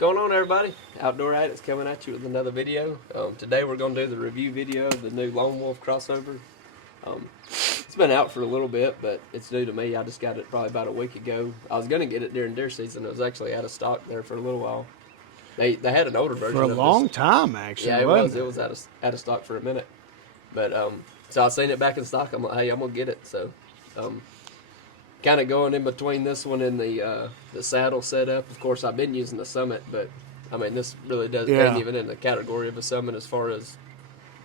going on, everybody? Outdoor Addicts coming at you with another video. Today we're going to do the review video of the new Lone Wolf crossover. It's been out for a little bit, but it's new to me. I just got it probably about a week ago. I was going to get it during deer season. It was actually out of stock there for a little while. They had an older version for a of long this. time, actually. Yeah, it was out of stock for a minute. But so I seen it back in stock. I'm like, hey, I'm gonna get it. So kind of going in between this one and the saddle setup. Of course, I've been using the Summit, but I mean, this really ain't even in the category of a Summit as far as,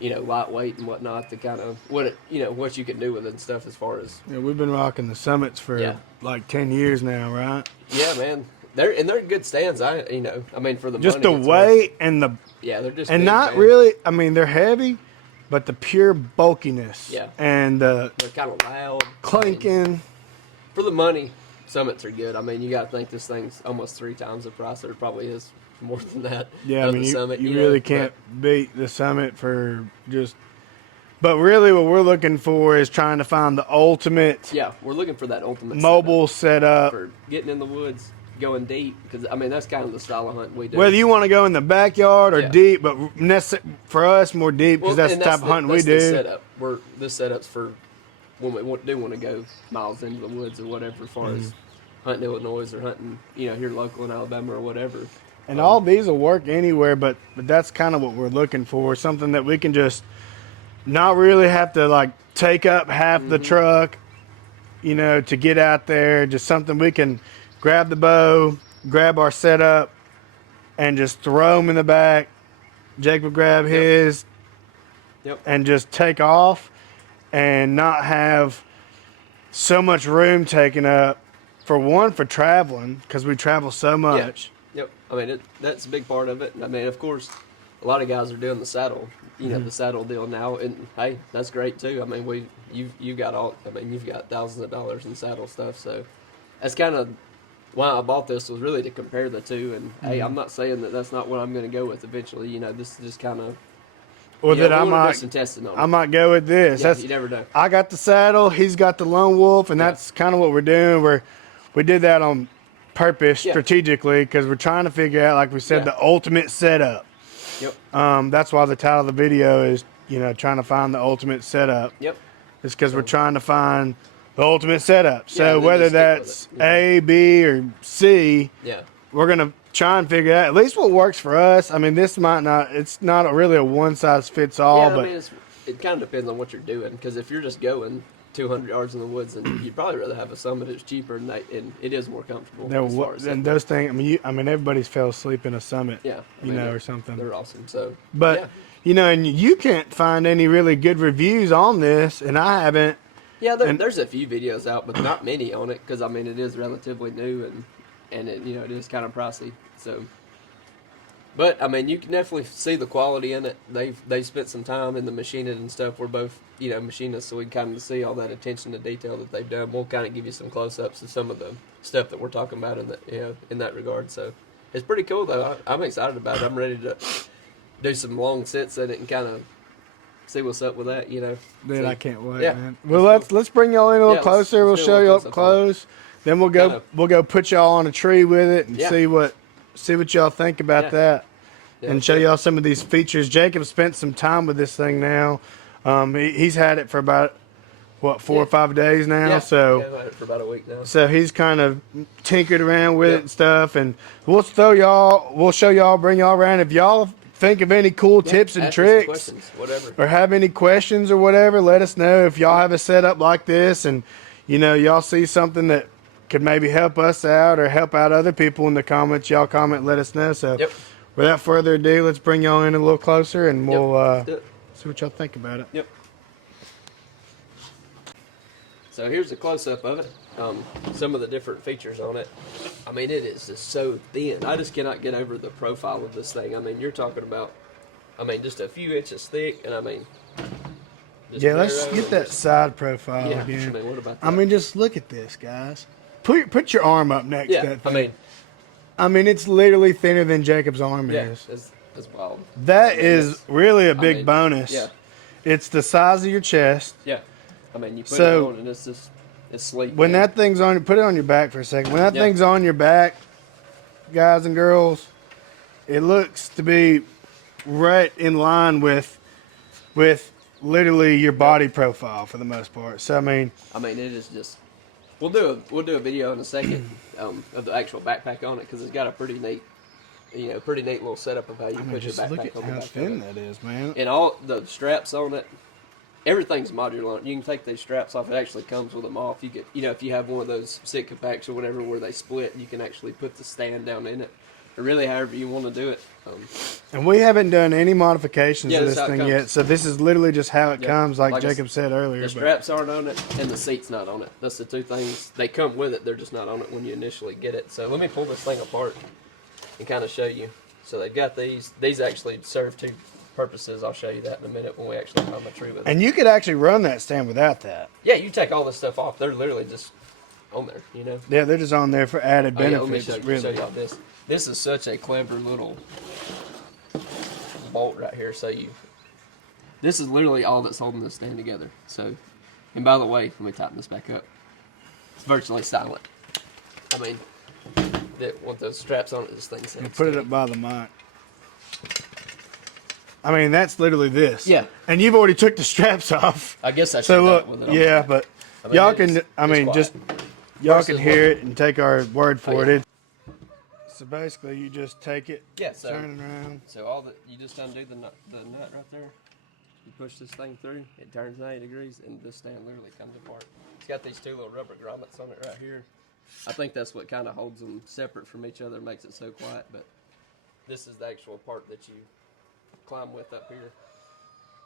you know, lightweight and whatnot. The kind of what you can do with it and stuff as far as. Yeah, we've been rocking the Summits for like 10 years now, right? Yeah, man. They're good stands. I mean, for the just money, the weight and the they're just and big, not man. really. I mean, they're heavy, but the pure bulkiness. Yeah. And they're kind of loud, clanking. I mean, for the money, Summits are good. I mean, you got to think this thing's almost 3 times the price. Or it probably is more than that. Yeah, I mean, Summit, you really can't beat the Summit for just. But really, what we're looking for is trying to find the ultimate. Yeah, we're looking for that ultimate mobile setup for getting in the woods, going deep. Because I mean, that's kind of the style of hunt we do. Whether you want to go in the backyard or deep, but for us, more deep because that's the type of hunting we do. This setup's for when we do want to go miles into the woods or whatever, as far as hunting Illinois or hunting, here local in Alabama or whatever. And all these will work anywhere, but that's kind of what we're looking for. Something that we can just not really have to like take up half the truck, to get out there. Just something we can grab the bow, grab our setup, and just throw them in the back. Jake will grab his and just take off and not have so much room taken up for traveling, because we travel so much. Yep. I mean, that's a big part of it. I mean, of course, a lot of guys are doing the saddle, the saddle deal now, and hey, that's great too. I mean, you've got thousands of dollars in saddle stuff, so that's kind of why I bought this, was really to compare the two. And hey, I'm not saying that that's not what I'm going to go with eventually. This is just kind of. Or that I might go with this. Yeah, you never know. I got the saddle, he's got the Lone Wolf, and that's kind of what we're doing. We did that on purpose, strategically, because we're trying to figure out, like we said, the ultimate setup. Yep. That's why the title of the video is, trying to find the ultimate setup. Yep. It's because we're trying to find the ultimate setup. So whether that's A, B, or C, we're going to try and figure out at least what works for us. I mean, it's not really a one-size-fits-all. Yeah, I mean, it kind of depends on what you're doing, because if you're just going 200 yards in the woods, and you'd probably rather have a Summit that's cheaper and it is more comfortable. And those things, I mean, everybody's fell asleep in a Summit, or something. They're awesome. So, but and you can't find any really good reviews on this, and I haven't. Yeah, there's a few videos out, but not many on it, because I mean, it is relatively new and it it is kind of pricey. So, but I mean, you can definitely see the quality in it. They've spent some time in the machining and stuff. We're both machinists, so we can kind of see all that attention to detail that they've done. We'll kind of give you some close-ups of some of the stuff that we're talking about in that regard. So it's pretty cool though. I'm excited about it. I'm ready to do some long sits in it and kind of see what's up with that. Dude, I can't wait, man. Well, let's bring y'all in a little closer. We'll show you up close. Then we'll go put y'all on a tree with it and see what y'all think about that. And show y'all some of these features. Jacob spent some time with this thing now. He's had it for about 4 or 5 days now. Yeah. So I've had it for about a week now. So he's kind of tinkered around with it and stuff. And we'll show y'all, bring y'all around. If y'all think of any cool tips and tricks, or have any questions or whatever, let us know. If y'all have a setup like this, and y'all see something that could maybe help us out or help out other people in the comments, y'all comment, let us know. So without further ado, let's bring y'all in a little closer, and we'll see what y'all think about it. Yep. So here's a close-up of it. Some of the different features on it. I mean, it is just so thin. I just cannot get over the profile of this thing. I mean, you're talking about, just a few inches thick, and I mean, let's get that side profile again. I mean, what about that? I mean, just look at this, guys. Put your arm up next to that thing. I mean, it's literally thinner than Jacob's arm is. That's wild. That is really a big bonus. Yeah. It's the size of your chest. Yeah. I mean, you put it on and it's sleek. When that thing's on, put it on your back for a second. When that thing's on your back, guys and girls, it looks to be right in line with literally your body profile for the most part. So I mean, it is just. We'll do a video in a second of the actual backpack on it because it's got a pretty neat little setup of how you put your just look backpack at on the how back thin of it. that is, man. And all the straps on it, everything's modular. You can take these straps off. It actually comes with them off. You get, if you have one of those Sitka packs or whatever where they split, you can actually put the stand down in it. Or really, however you want to do it. And we haven't done any modifications Yeah, to this this is how it thing comes. yet. So this is literally just how it Yep. comes, like Like I Jacob said earlier. The but- straps aren't on it, and the seat's not on it. That's the two things. They come with it. They're just not on it when you initially get it. So let me pull this thing apart and kind of show you. So they've got these. These actually serve two purposes. I'll show you that in a minute when we actually climb a tree with it. And you could actually run that stand without that. Yeah, you take all this stuff off. They're literally just on there, Yeah, they're just on there for added Oh, yeah, let me benefits, show really. y'all this. This is such a clever little bolt right here. This is literally all that's holding this stand together. So, and by the way, let me tighten this back up. It's virtually silent. I mean, with those straps on it, this thing sounds You put it up by the mic. I mean, that's literally this. Yeah. And you've already took the straps off. I guess I should So have look, done it with it on. yeah, but I mean, y'all it can, is- I it's mean, quiet. just, y'all Versus can hear what- it and take our word for Oh, yeah. it. So basically, you just take it, Yeah, so turn it around. you just undo the nut right there. You push this thing through, it turns 90 degrees, and this stand literally comes apart. It's got these two little rubber grommets on it right here. I think that's what kind of holds them separate from each other, makes it so quiet. But this is the actual part that you climb with up here.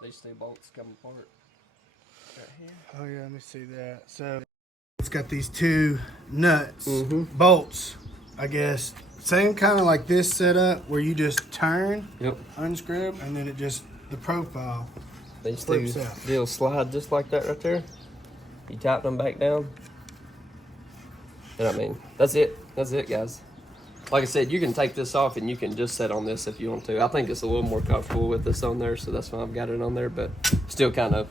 These two bolts come apart right here. Oh yeah, let me see that. So it's got these two nuts, Mm-hmm. bolts, I guess. Same kind of like this setup where you just turn, Yep. unscrew, and then it just, the profile. These Flips two out. deals slide just like that right there. You tighten them back down. And I mean, that's it. That's it, guys. Like I said, you can take this off and you can just set on this if you want to. I think it's a little more comfortable with this on there, so that's why I've got it on there, but still kind of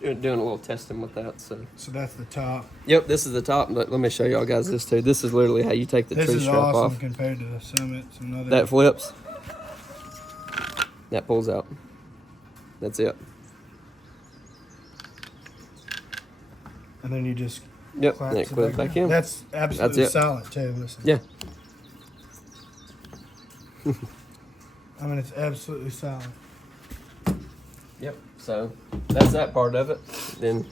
doing a little testing with that. So that's the top. yep, this is the top. But let me show y'all guys this too. This is literally how you take the This tree is strap awesome off. compared to the Summits and other. That flips. That pulls out. That's it. And then you just Yep, clamp and it clips back in. That's absolutely it. silent too. Listen. Yeah. I mean, it's absolutely silent. Yep. So that's that part of it. Then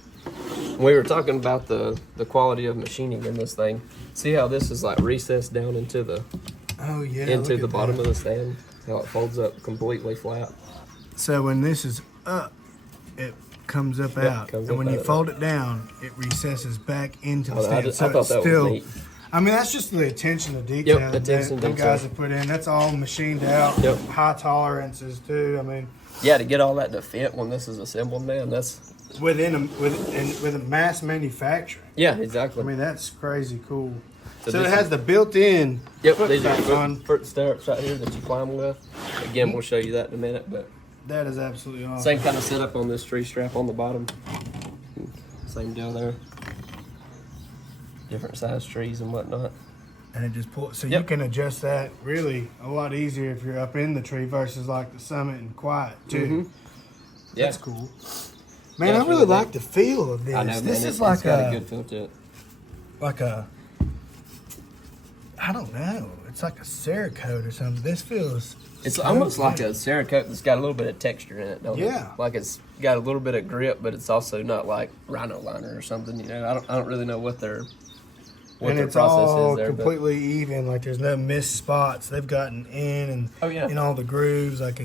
we were talking about the quality of machining in this thing. See how this is like recessed down into the Oh yeah. into look the at bottom that. of the stand. How it folds up completely flat. So when this is up, it comes up Yep, out, comes and up when you out. fold it down, it recesses back into the I stand. just- so I thought it's that was still. neat. I mean, that's just the attention to detail Yep, attention to them detail. guys have put in. That's all machined out. Yep. High tolerances too. I mean, Yeah, to get all that to fit when this is assembled, man. That's with a mass manufacturing. yeah, I exactly. mean, that's crazy cool. So So, this it has is- the built-in Yep, foot these are straps on. foot stirrups right here that you climb with. Again, we'll show you that in a minute, but That is absolutely awesome. same kind of setup on this tree strap on the bottom. Same deal there. Different size trees and whatnot. And it just pulls, so you Yep. can adjust that really a lot easier if you're up in the tree versus like the Summit and quiet too. Mhm. Yeah. That's cool. Man, Yeah, I it's really really like the feel of this. I know, This man. is It's like got a a good feel to it. like a I don't know. It's like a Cerakote or something. This feels It's so almost like good. a Cerakote that's got a little bit of texture in it, don't it? Yeah. Like it's got a little bit of grip, but it's also not like Rhino liner or something. You know, I don't really know what their and their it's process all is there. But completely even. Like there's no missed spots. They've gotten in and Oh, yeah. in all the grooves. Like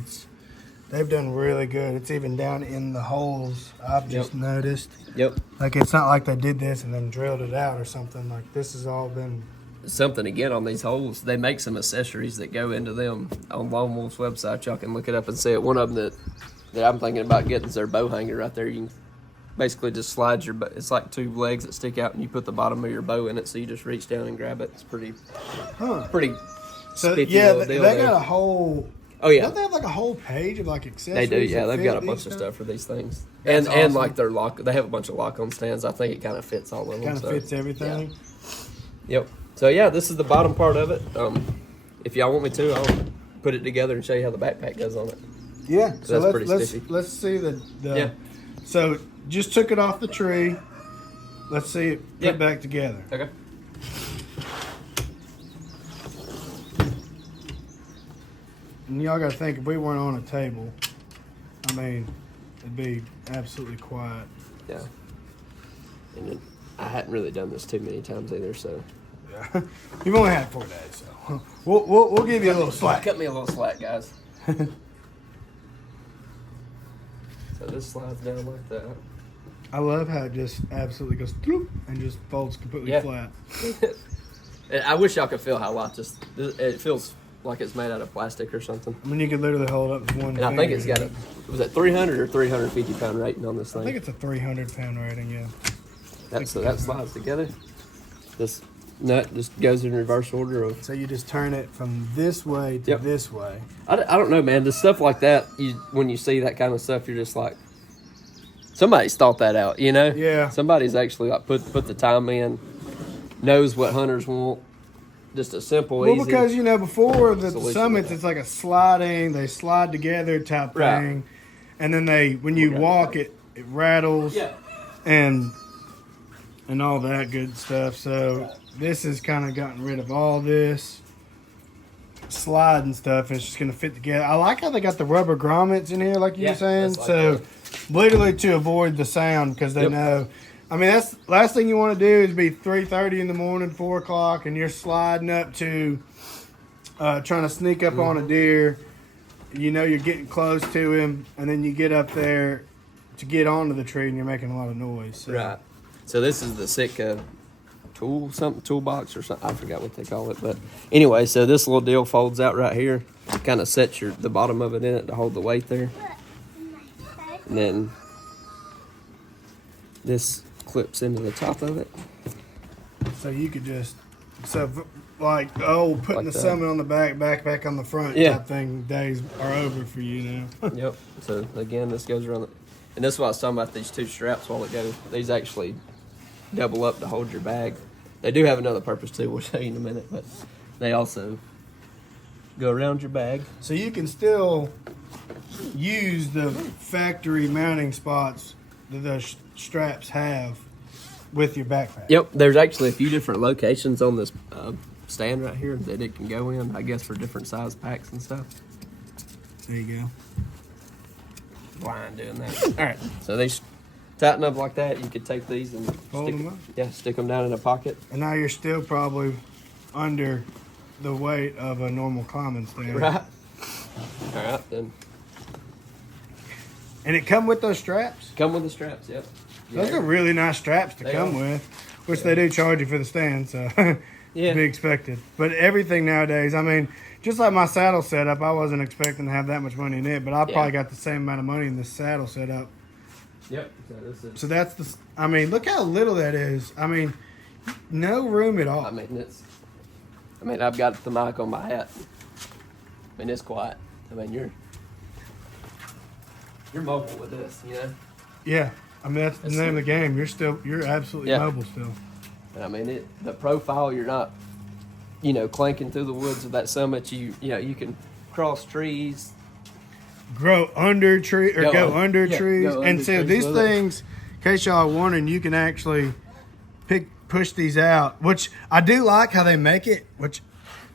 they've done really good. It's even down in the holes. I've just noticed. yep, Like it's not like they did this and then drilled it out or something. Like this has all been. something again on these holes. They make some accessories that go into them on Lone Wolf's website. Y'all can look it up and see it. One of them that I'm thinking about getting is their bow hanger right there. You can basically just slide your. It's like two legs that stick out, and you put the bottom of your bow in it. So you just reach down and grab it. It's pretty So spiffy yeah, little they deal got there. a whole. Oh yeah. Don't they have like a whole page of like They accessories? do, yeah. that They've fit got a these bunch of stuff for these things, That's and awesome. like their lock. They have a bunch of lock-on stands. I think it kind of fits all of them. Kind of so, fits everything. yeah. Yep. So yeah, this is the bottom part of it. If y'all want me to, I'll put it together and show you how the backpack goes on it. Yeah. So that's pretty let's stiffy. let's see the Yeah. So just took it off the tree. Let's see it put Yeah. back together. Okay. And y'all got to think, if we weren't on a table, I mean, it'd be absolutely quiet. Yeah. And then I hadn't really done this too many times either, so. Yeah. You've only had 4 days, so we'll give you a little slack. Cut me a little slack, guys. So this slides down like that. I love how it just absolutely goes through and just folds completely Yeah. flat. And I wish y'all could feel how light this. It feels like it's made out of plastic or something. I mean, you could literally hold it up with one And I think it's got a, was it 300 or 350 pound rating on this thing? I think it's a 300-pound rating, yeah. So that slides together. This nut just goes in reverse order of. So you just turn it from this way to Yep. this way. I don't know, man. The stuff like that, when you see that kind of stuff, you're just like, somebody's thought that out, you know? Yeah. Somebody's actually like put the time in, knows what hunters want. Just a simple, Well, easy. because, you know, before the solution summits, to that. it's like a sliding, they slide together type Right. thing. And then when you walk, it rattles. Yeah. and all that good stuff. So this has kind of gotten rid of all this slide and stuff. It's just going to fit together. I like how they got the rubber grommets in here, like you Yeah, were saying. that's like So that. literally to avoid the sound, because they Yep. know. I mean, that's last thing you want to do is be 3:30 in the morning, 4 o'clock, and you're sliding up to trying to sneak up on a deer. You know you're getting close to him, and then you get up there to get onto the tree, and you're making a lot of noise. So. Right. So this is the Sitka toolbox or something. I forgot what they call it, but anyway, so this little deal folds out right here. Kind of sets the bottom of it in it to hold the weight there, and then this clips into the top of it. So you could just, like, putting Like the that. summit on the backpack on the front Yeah. type thing, days are over for you now. Yep. So again, this goes around, and that's why I was talking about these two straps while ago. These actually double up to hold your bag. They do have another purpose too. We'll show you in a minute, but they also go around your bag. So you can still use the factory mounting spots that those straps have with your backpack. Yep. There's actually a few different locations on this stand right here that it can go in. I guess for different size packs and stuff. There you go. Blind doing that. All right. So they tighten up like that. You could take these and Fold them up. stick them down in a pocket. And now you're still probably under the weight of a normal climbing stand. Right. All right. Then And it come with those straps? come with the straps. Yep. Those are really nice straps to They come are. with, which they do charge you for the stand, so Yeah. be expected. But everything nowadays, I mean, just like my saddle setup, I wasn't expecting to have that much money in it, but I probably got the same amount of money in this saddle setup. Yep. So this is. So that's I mean, look how little that is. I mean, no room at all. I mean, I've got the mic on my hat. I mean, it's quiet. I mean, you're mobile with this, you know. Yeah. I mean, that's the name of the game. You're absolutely Yeah. mobile still. And I mean, the profile, you're not, clanking through the woods of that summit. You can cross trees. Grow under tree or go under yeah, trees. go And under so trees these with it. things, in case y'all are wondering, you can actually push these out, which I do like how they make it, which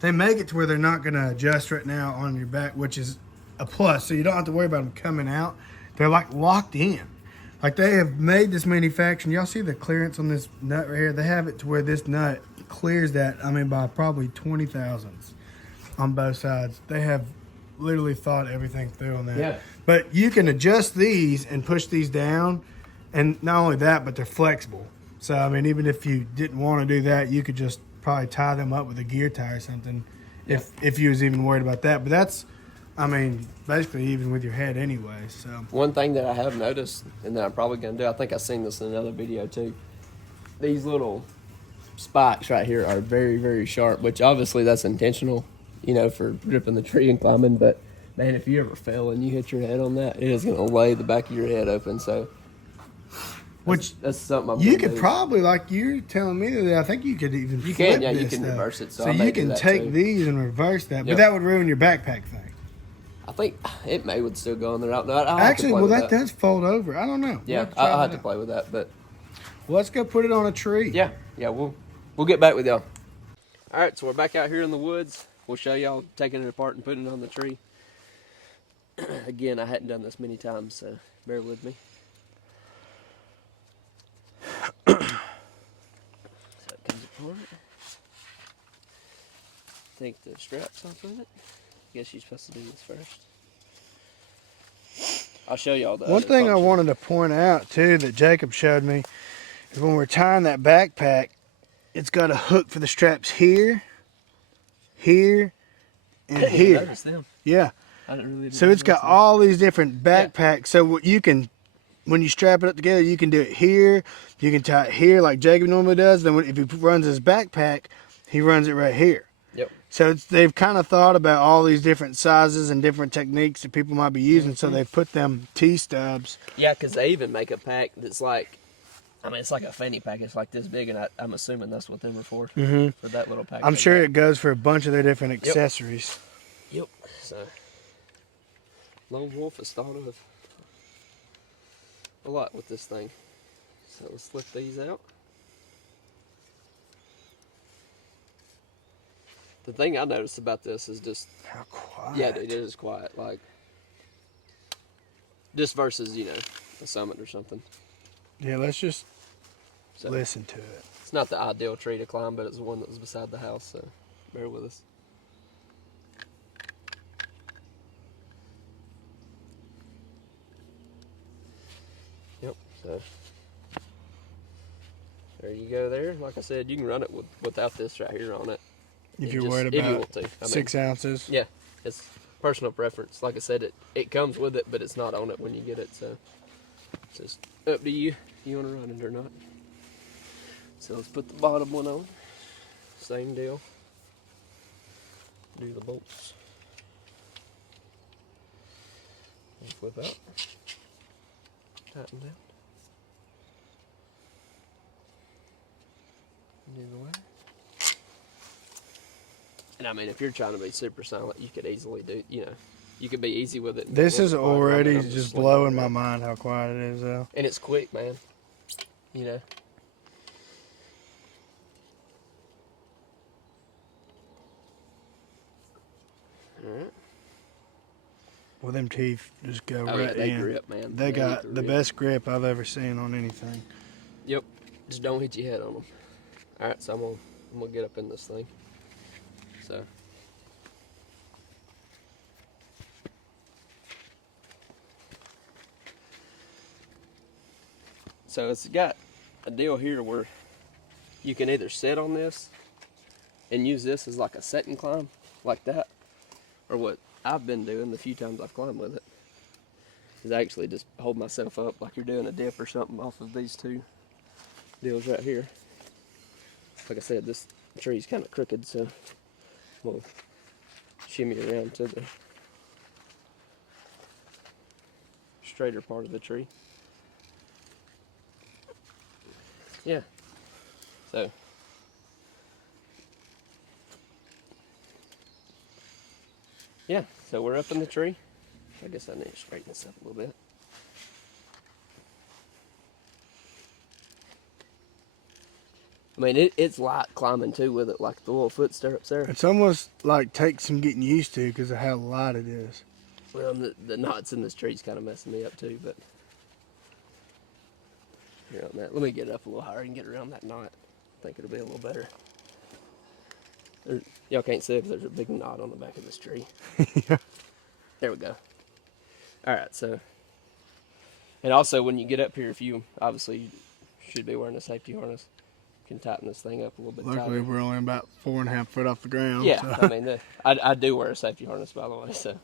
they make it to where they're not going to adjust right now on your back, which is a plus. So you don't have to worry about them coming out. They're like locked in. Like they have made this manufacturing. Y'all see the clearance on this nut right here? They have it to where this nut clears that, by probably 20 thousandths on both sides. They have literally thought everything through on that. Yeah. But you can adjust these and push these down. And not only that, but they're flexible. So, I mean, even if you didn't want to do that, you could just probably tie them up with a gear tie or something if you was even worried about that. But that's, basically even with your head anyway. So One thing that I have noticed, and that I'm probably going to do, I think I've seen this in another video too. These little spikes right here are very, very sharp, which obviously that's intentional, for gripping the tree and climbing. But man, if you ever fell and you hit your head on that, it is going to lay the back of your head open. So Which that's something I'm you gonna could do. probably, like you're telling me that, I think you could even You flip can, yeah, you this can stuff. reverse it, so I So may you do can that take too. these and reverse that, but Yep. that would ruin your backpack thing. I think it would still go in there. I'll have Actually, to play well, with that does fold over. I don't know. We'll Yeah, have to try I'll that have to out. play with that, but Well, let's go put it on a tree. yeah, we'll get back with y'all. All right, so we're back out here in the woods. We'll show y'all taking it apart and putting it on the tree. Again, I hadn't done this many times, so bear with me. So it comes apart. Take the straps off of it. Guess you're supposed to do this first. I'll show y'all the One other thing I function. wanted to point out too that Jacob showed me is when we're tying that backpack, it's got a hook for the straps here, here, and I didn't here. even notice them. Yeah. I didn't really. So it's got all these different backpacks. So what you can, when you strap it up together, you can do it here. You can tie it here like Jacob normally does. Then if he runs his backpack, he runs it right here. Yep. So they've kind of thought about all these different sizes and different techniques that people might be using. So they put them T-stubs. Yeah, because they even make a pack that's like, I mean, it's like a fanny pack. It's like this big, and I'm assuming that's what them are for. Mm-hmm. For that little pack. I'm sure it goes for a bunch of their different accessories. Yep. So, Lone Wolf has thought of a lot with this thing. So let's slip these out. The thing I noticed about this is just, How quiet. yeah, dude, it is quiet. Like, just versus, a Summit or something. Yeah, let's just So, listen to it. it's not the ideal tree to climb, but it's the one that was beside the house, so bear with us. Yep, so there you go there. Like I said, you can run it without this right here on it. If And you're just- worried if you about want to. I mean, 6 ounces. yeah, it's personal preference. Like I said, it comes with it, but it's not on it when you get it, so it's just up to you. You want to run it or not. So let's put the bottom one on. Same deal. Do the bolts. And flip out. Tighten down. Do the way. And I mean, if you're trying to be super silent, you could easily do, you could be easy with it. This is already I'm just slinging blowing it my around. mind how quiet it is, though. And it's quick, man. Alright. Well, them teeth just go Oh, right yeah, they in. grip, man. They got the grip. best grip I've ever seen on anything. Yep. Just don't hit your head on them. Alright, so I'm gonna get up in this thing. So. So it's got a deal here where you can either sit on this and use this as like a set and climb, like that, or what I've been doing the few times I've climbed with it is actually just hold myself up like you're doing a dip or something off of these two deals right here. Like I said, this tree's kind of crooked, so we'll shimmy around to the straighter part of the tree. Yeah. So. Yeah, so we're up in the tree. I guess I need to straighten this up a little bit. I mean, it's light climbing too with it, like the little foot stirrups there. It's almost like takes some getting used to because of how light it is. Well, the knots in this tree's kind of messing me up too, but here on that. Let me get it up a little higher and get around that knot. I think it'll be a little better. Y'all can't see if there's a big knot on the back of this tree. Yeah. There we go. All right, so, and also when you get up here, if you obviously should be wearing a safety harness, you can tighten this thing up a little bit Luckily, tighter. we're only about 4.5 foot off the ground. Yeah, so. I mean, I do wear a safety harness, by the way, so.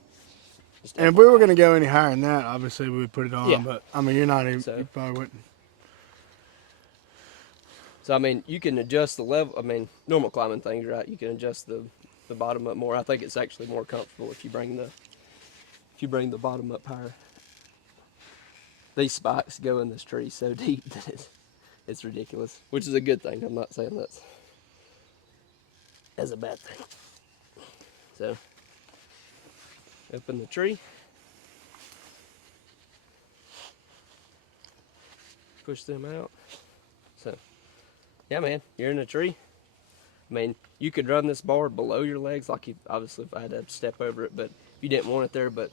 Just And if we were going to go any higher than that, obviously we would put it on. Yeah. But I mean, you're not even. So- You probably wouldn't. So I mean, you can adjust the level. I mean, normal climbing things, right? You can adjust the bottom up more. I think it's actually more comfortable if you bring the bottom up higher. these spikes go in this tree so deep that it's ridiculous, which is a good thing. I'm not saying that's a bad thing. So, open the tree. Push them out. So, yeah, man, you're in a tree. I mean, you could run this bar below your legs, like you, obviously if I had to step over it, but if you didn't want it there, but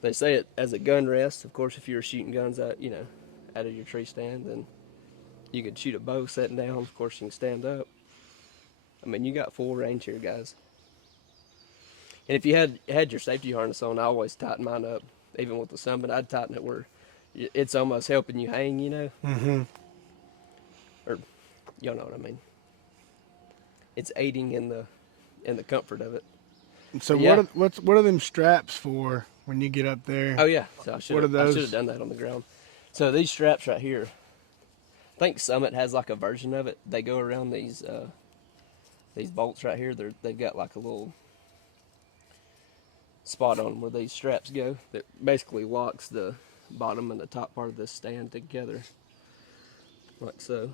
they say it as a gun rest. Of course, if you were shooting guns out, out of your tree stand, then you could shoot a bow sitting down. Of course, you can stand up. I mean, you got full range here, guys. And if you had your safety harness on, I always tighten mine up. Even with the Summit, I'd tighten it where it's almost helping you hang, Mm-hmm. or you know what I mean. It's aiding in the comfort of it. So Yeah. what are them straps for when you get up there? Oh yeah, so I What are should those? have done that on the ground. So these straps right here, I think Summit has like a version of it. They go around these bolts right here. They've got like a little spot on them where these straps go that basically locks the bottom and the top part of this stand together, like so.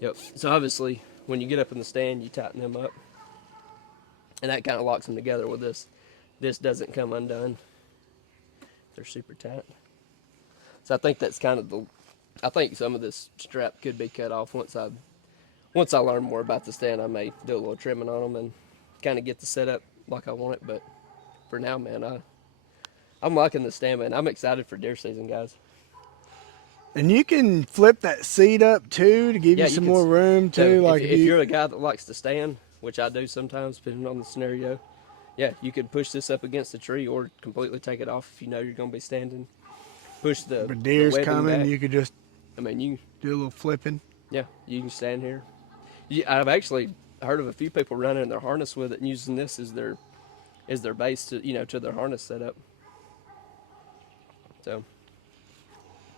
Yep. So obviously, when you get up in the stand, you tighten them up, and that kind of locks them together. With this, this doesn't come undone. They're super tight. So I think that's kind of I think some of this strap could be cut off once I learn more about the stand. I may do a little trimming on them and kind of get the setup like I want it. But for now, man, I'm liking the stand, man. I'm excited for deer season, guys. And you can flip that seat up too to give Yeah, you you some can more room So too. Like if you're a guy that likes to stand, which I do sometimes, depending on the scenario, yeah, you could push this up against the tree or completely take it off if you know you're going to be standing. Push the if a deer's webbing coming, back. you could just I mean, you do a little flipping. yeah, you can stand here. I've actually heard of a few people running their harness with it and using this as their base to their harness setup. So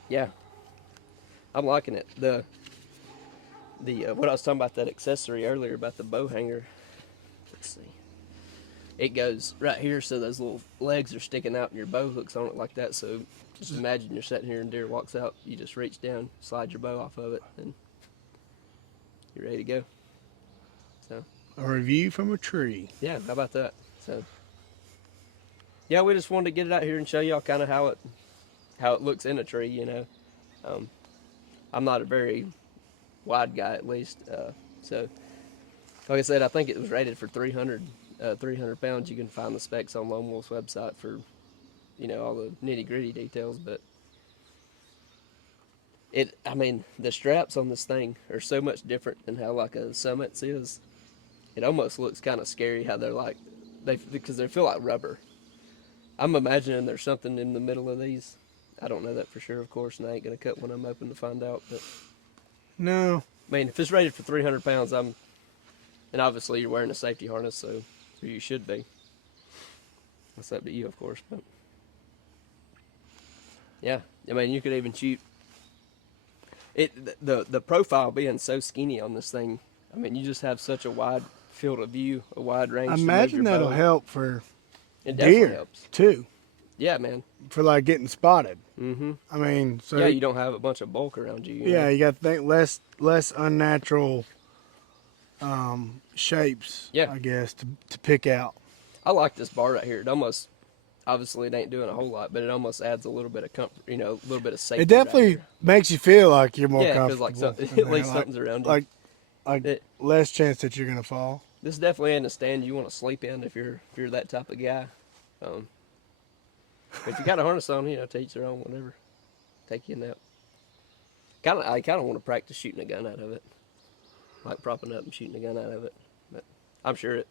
yeah, I'm liking it. The what I was talking about, that accessory earlier about the bow hanger. Let's see. It goes right here, so those little legs are sticking out, and your bow hooks on it like that. So just imagine you're sitting here and deer walks out. You just reach down, slide your bow off of it, and you're ready to go. So A review from a tree. yeah, how about that? So yeah, we just wanted to get it out here and show y'all kind of how it looks in a tree. I'm not a very wide guy, at least. So like I said, I think it was rated for 300 pounds. You can find the specs on Lone Wolf's website for all the nitty gritty details. But the straps on this thing are so much different than how like a Summit's is. It almost looks kind of scary how they're like because they feel like rubber. I'm imagining there's something in the middle of these. I don't know that for sure, of course, and I ain't gonna cut one of them open to find out. But No. I mean, if it's rated for 300 pounds, and obviously you're wearing a safety harness, so you should be. That's up to you, of course, but yeah, I mean, you could even shoot it. The profile being so skinny on this thing, I mean, you just have such a wide field of view, a wide range. I to move imagine your that'll bow. help for It definitely deer helps. too, Yeah, man. for like getting spotted. Mm-hmm. I mean, so Yeah, you don't have a bunch of bulk around you. yeah, you got to think less unnatural shapes. Yeah. I guess to pick out. I like this bar right here. It almost, obviously, it ain't doing a whole lot, but it almost adds a little bit of comfort. A little bit of safety. It definitely right makes you feel like you're more here. Yeah, comfortable. because in at there, least something's around you. like It- less chance that you're gonna fall. This definitely ain't a stand you want to sleep in if you're that type of guy. If you got a harness on, to each their own. Whatever, take you a nap. I kind of want to practice shooting a gun out of it, like propping up and shooting a gun out of it. But I'm sure it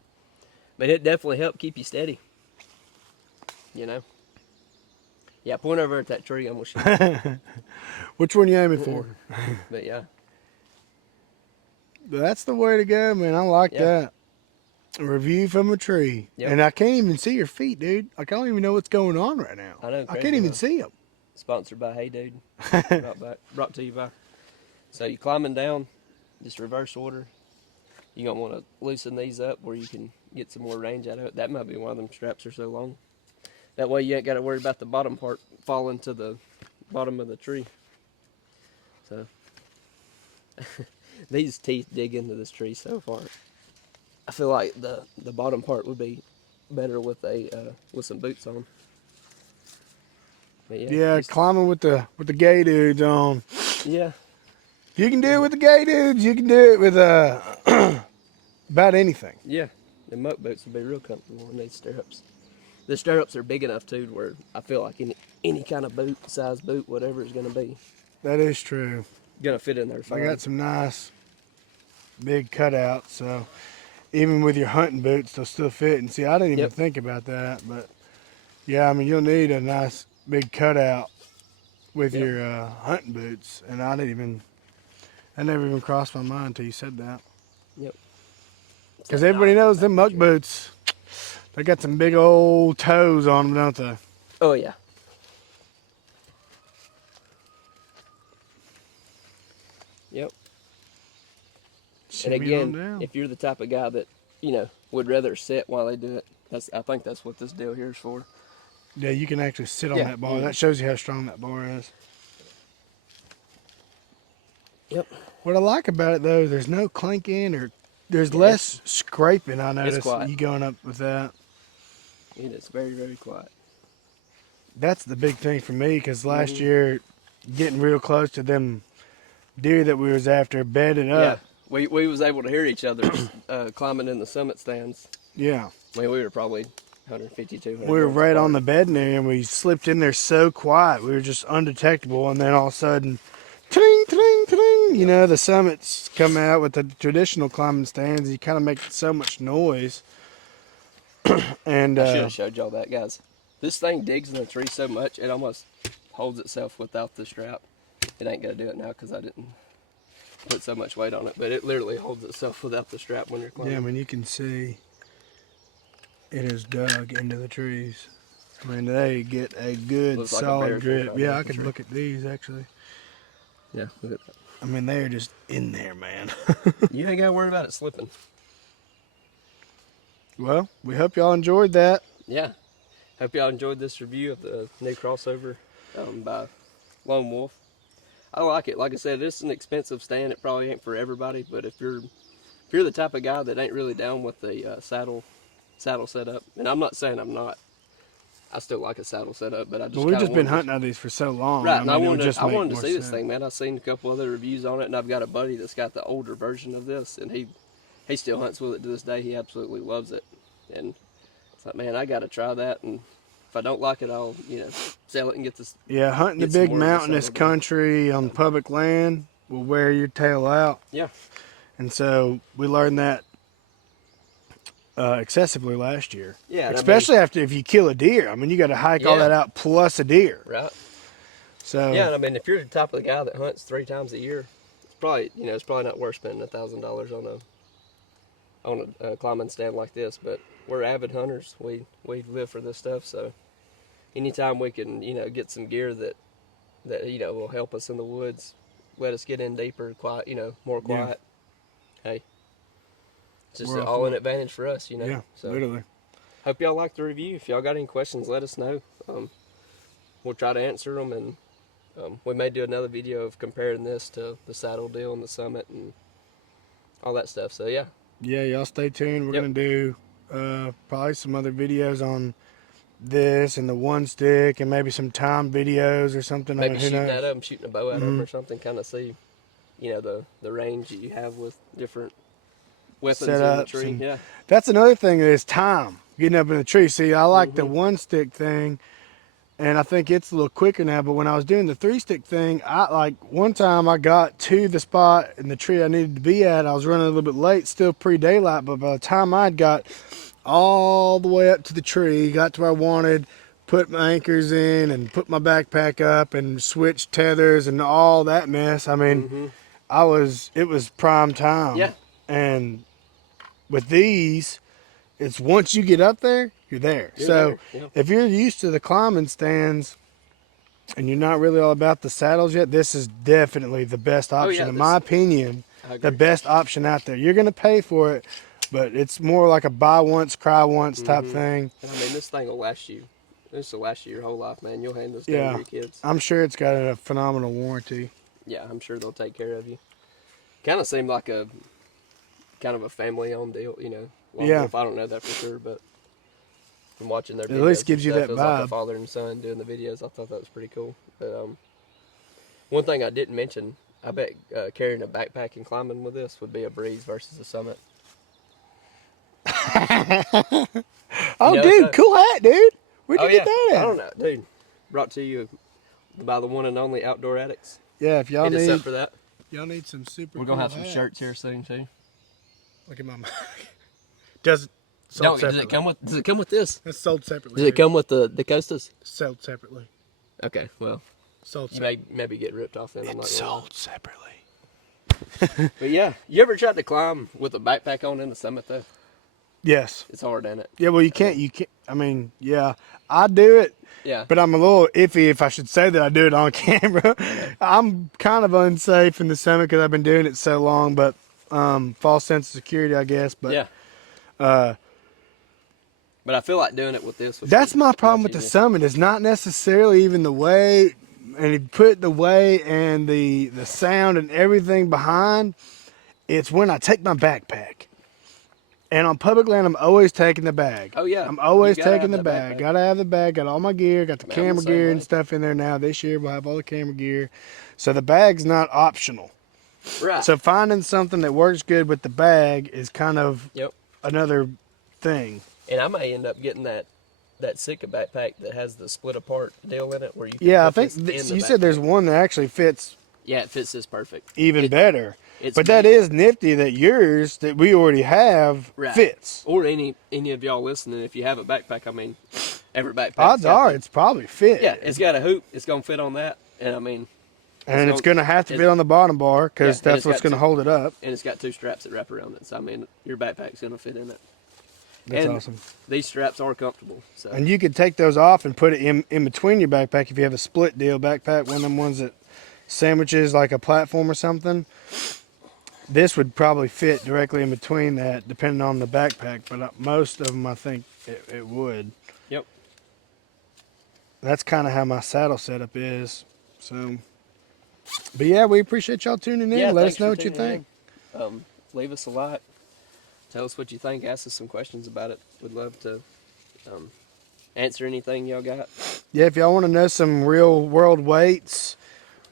definitely helped keep you steady. Yeah, point over at that tree. I'm gonna shoot. Which one you aiming for? But yeah, That's the way to go, man. I like Yeah. that. A review from a tree. Yep. And I can't even see your feet, dude. Like, I don't even know what's going on right now. I know, I crazy, can't even huh? see them. sponsored by Hey Dude. Brought to you by. So you climbing down, just reverse order. You're gonna want to loosen these up where you can get some more range out of it. That might be why them straps are so long. That way you ain't got to worry about the bottom part falling to the bottom of the tree. So these teeth dig into this tree so far. I feel like the bottom part would be better with a with some boots on. But Yeah, just- climbing with the gay dudes on. yeah, If you can do it with the gay dudes, you can do it with about anything. yeah. The muck boots would be real comfortable in these stirrups. The stirrups are big enough too, where I feel like any kind of boot, size boot, whatever it's gonna be, That is true. gonna fit in there I fine. got some nice big cutouts, so even with your hunting boots, they'll still fit. And see, I didn't even Yep. think about that, but yeah, I mean, you'll need a nice big cutout with Yep. your hunting boots, and that never even crossed my mind until you said that. Yep. Because everybody knows them muck boots, they got some big old toes on them, don't they? Oh yeah. Yep. And Shimmy on again, down. if you're the type of guy that would rather sit while they do it, I think that's what this deal here is for. Yeah, you can actually sit on Yeah. that bar. That shows you how strong that bar is. Yep. What I like about it though, there's no clanking or there's Yeah, less scraping. I noticed quiet. you going up with that. It is very, very quiet. That's the big thing for me because last Mhm. year, getting real close to them deer that we was after, bedded Yeah. up. We was able to hear each other climbing in the summit stands. Yeah, I mean, we were probably 150, 200. we were yards right apart. on the bedding area and we slipped in there so quiet. We were just undetectable, and then all of a sudden, ting, ting, ting. You know, the summits come out with the traditional climbing stands. You kind of make so much noise. And I should have showed y'all that, guys. This thing digs in the tree so much, it almost holds itself without the strap. It ain't gonna do it now because I didn't put so much weight on it, but it literally holds itself without the strap when you're climbing. yeah, I mean, you can see it is dug into the trees. I mean, they get a good Looks like a solid bear grip. trap Yeah, in I the could tree. look at these actually. Yeah, look at that. I mean, they are just in there, man. You ain't gotta worry about it slipping. Well, we hope y'all enjoyed that. Yeah. Hope y'all enjoyed this review of the new crossover by Lone Wolf. I like it. Like I said, it's an expensive stand. It probably ain't for everybody, but if you're the type of guy that ain't really down with the saddle setup, and I'm not saying I'm not. I still like a saddle setup, but I just But we've kinda just been wanted hunting out of these for so long. Right, and I mean, it would wanted, just I make wanted to more see this sense. thing, man. I've seen a couple other reviews on it, and I've got a buddy that's got the older version of this, and he still hunts with it to this day. He absolutely loves it, and it's like, man, I got to try that, and if I don't like it, I'll sell it and get this. Yeah, hunting the Get some big more of the mountainous saddle deal. country on public land will wear your tail out. Yeah, And so we learned that excessively last year. yeah, and I mean, Especially after if you kill a deer. I mean, you got to hike all Yeah. that out plus a deer. right. So Yeah, and I mean, if you're the type of the guy that hunts 3 times a year, it's probably not worth spending $1,000 on a climbing stand like this. But we're avid hunters. We live for this stuff. So anytime we can get some gear that will help us in the woods, let us get in deeper, quiet, more Yeah. quiet. Hey, it's just We're an all all for in it. advantage for us. yeah, So literally. hope y'all liked the review. If y'all got any questions, let us know. We'll try to answer them, and we may do another video of comparing this to the saddle deal and the summit and all that stuff. So yeah, Yeah, y'all stay tuned. We're Yep. gonna do probably some other videos on this and the one stick and maybe some time videos or something. maybe who shooting knows? at them, shooting a bow at them Mhm. or something, kind of see, the range that you have with different weapons in the Setups tree. and- Yeah, That's another thing is time getting up in the tree. See, I like the Mhm. one stick thing, and I think it's a little quicker now. But when I was doing the 3-stick thing, one time I got to the spot in the tree I needed to be at. I was running a little bit late, still pre-daylight, but by the time I'd got all the way up to the tree, got to where I wanted, put my anchors in, and put my backpack up, and switched tethers and all that mess. I mean, it was prime time. Yeah. And with these, it's once you get up there, you're there. You're So there, yeah. if you're used to the climbing stands and you're not really all about the saddles yet, this is definitely the best option, in my opinion. I The agree. best option out there. You're gonna pay for it, but it's more like a buy once, cry once type thing. And I mean, this thing will last you This will last you your whole life, man. You'll hand this down Yeah. to your kids. I'm sure it's got a phenomenal warranty. Yeah, I'm sure they'll take care of you. Kind of seemed like a kind of a family-owned deal, you know. Lone Yeah. Wolf, I don't know that for sure, but from watching their videos, At least and gives you stuff, that it was like vibe. a father and son doing the videos. I thought that was pretty cool. But one thing I didn't mention, I bet carrying a backpack and climbing with this would be a breeze versus a Summit. Oh, know, dude, so- cool hat, dude. Where'd you Oh get yeah, that at? I don't know, dude. Brought to you by the one and only Outdoor Addicts. Yeah, if y'all Hit us up need, for that. y'all need some super. We're gonna cool have some hats. shirts here soon too. Look at my mic. Does it No, sold separately? does it come with this? It's sold separately. Does it dude. come with the Costas? Sold separately. Okay, well, Sold you separately. may maybe get ripped off then. I'm not gonna lie. Sold separately. But yeah, you ever tried to climb with a backpack on in the Summit though? Yes. It's hard, ain't it? Yeah. Well, you can't. You can't. I mean, yeah, I do it. Yeah. But I'm a little iffy if I should say that I do it on camera. I'm kind of unsafe in the Summit because I've been doing it so long, but false sense of security, I guess. But Yeah. But I feel like doing it with this. Would that's be my problem much with the easier. Summit. It's not necessarily even the weight, and you put the weight and the sound and everything behind. It's when I take my backpack. And on public land, I'm always taking the bag. Oh, yeah. I'm always You gotta taking the have that bag. backpack. Gotta have the bag. Got all my gear. Got the Man, I'm the camera same gear way. and stuff in there now. This year we'll have all the camera gear. So the bag's not optional. Right. So finding something that works good with the bag is kind of Yep. another thing. And I may end up getting that Sitka backpack that has the split apart deal in it where you can Yeah, I put think this in you the said there's backpack. one that actually fits Yeah, it fits this perfect. even better. It's But that made- is nifty that yours that we already have Right. fits. Or any of y'all listening, if you have a backpack, I mean, every backpack. Odds are it's probably fit. Yeah, it's got a hoop. It's gonna fit on that, and I mean, and it's going to have to it's- fit on the bottom bar Yeah, because and that's it's what's got going to two- hold it up. and it's got two straps that wrap around it. So I mean, your backpack's gonna fit in it. That's and awesome. These straps are comfortable. So And you could take those off and put it in between your backpack if you have a split deal backpack, one of them ones that sandwiches like a platform or something. This would probably fit directly in between that, depending on the backpack. But most of them, I think it would. Yep. That's kind of how my saddle setup is. So, but yeah, we appreciate y'all tuning in. Yeah, Let thanks us know for what you tuning think. in. Leave us a like. Tell us what you think. Ask us some questions about it. We'd love to answer anything y'all got. Yeah, if y'all want to know some real world weights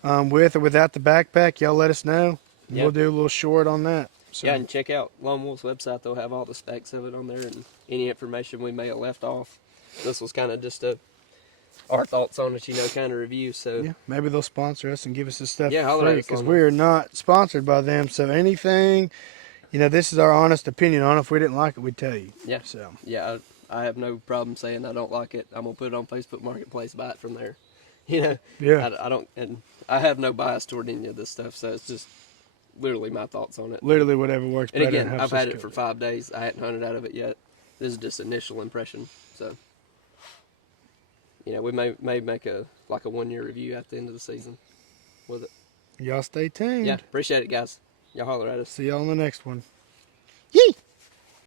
with or without the backpack, y'all let us know. Yeah. We'll do a little short on that. So, Yeah, and check out Lone Wolf's website. They'll have all the specs of it on there and any information we may have left off. This was kind of just our thoughts on it, kind of review. So yeah, maybe they'll sponsor us and give us this stuff Yeah, for holler at free us because on we are not sponsored by them. So anything, this is our honest opinion on it. If we didn't like it, we'd tell you. yeah, So yeah, I have no problem saying I don't like it. I'm gonna put it on Facebook Marketplace, buy it from there. Yeah. I don't, and I have no bias toward any of this stuff. So it's just literally my thoughts on it. literally whatever works And better. again, and I've helps us had it cook for 5 days. I hadn't hunted out of it yet. This is just initial impression. So, we may make a 1 year review at the end of the season with it. Y'all stay tuned. Yeah, appreciate it, guys. Y'all holler at us. See y'all on the next one. Yee!